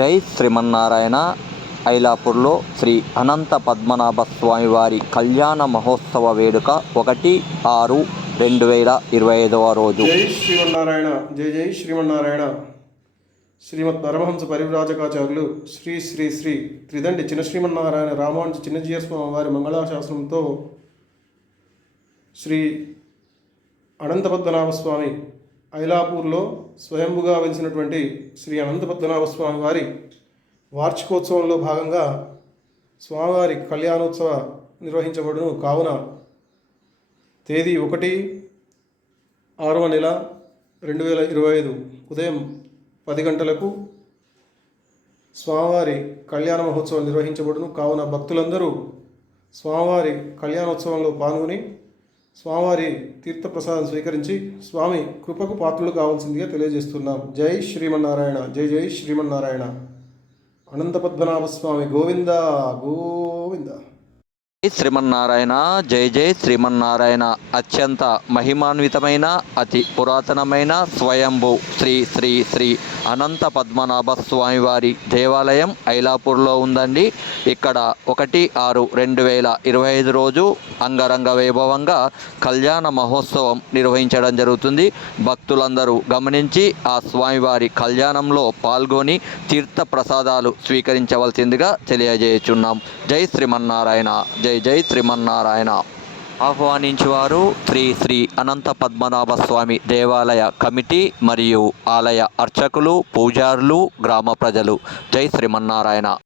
జై శ్రీమన్నారాయణ ఐలాపూర్లో శ్రీ అనంత పద్మనాభ స్వామి వారి కళ్యాణ మహోత్సవ వేడుక ఒకటి ఆరు రెండు వేల ఇరవై ఐదవ రోజు. జై శ్రీమన్నారాయణ జై జై శ్రీమన్నారాయణ. శ్రీమద్ పరమహంస పరివ్రాజకాచార్యులు శ్రీ శ్రీ శ్రీ త్రిదండి చిన్న శ్రీమన్నారాయణ రామానుజ చిన్నజీయస్వామి వారి మంగళాశాసనంతో శ్రీ అనంతపద్మనాభ స్వామి ఐలాపూర్లో స్వయంభుగా వెలిసినటువంటి శ్రీ అనంతపద్మనాభ స్వామి వారి వార్షికోత్సవంలో భాగంగా స్వామివారి కళ్యాణోత్సవ నిర్వహించబడును. కావున తేదీ ఒకటి ఆరవ నెల రెండు వేల ఇరవై ఐదు ఉదయం పది గంటలకు స్వామివారి కళ్యాణ మహోత్సవం నిర్వహించబడును. కావున భక్తులందరూ స్వామివారి కళ్యాణోత్సవంలో పాల్గొని స్వామివారి తీర్థప్రసాదం స్వీకరించి స్వామి కృపకు పాత్రలు కావాల్సిందిగా తెలియజేస్తున్నాం. జై శ్రీమన్నారాయణ జై జై శ్రీమన్నారాయణ. అనంత పద్మనాభ స్వామి గోవింద గోవింద. శ్రీమన్నారాయణ జై జై శ్రీమన్నారాయణ. అత్యంత మహిమాన్వితమైన అతి పురాతనమైన స్వయంభూ శ్రీ శ్రీ శ్రీ అనంత పద్మనాభ స్వామివారి దేవాలయం ఐలాపూర్లో ఉందండి. ఇక్కడ ఒకటి ఆరు రెండు వేల ఇరవై ఐదు రోజు అంగరంగ వైభవంగా కళ్యాణ మహోత్సవం నిర్వహించడం జరుగుతుంది. భక్తులందరూ గమనించి ఆ స్వామివారి కళ్యాణంలో పాల్గొని తీర్థ ప్రసాదాలు స్వీకరించవలసిందిగా తెలియజేయుచున్నాం. జై శ్రీమన్నారాయణ జై జై శ్రీమన్నారాయణ ఆహ్వానించువారు శ్రీ శ్రీ అనంత పద్మనాభ స్వామి దేవాలయ కమిటీ మరియు ఆలయ అర్చకులు పూజారులు గ్రామ ప్రజలు. జై శ్రీమన్నారాయణ.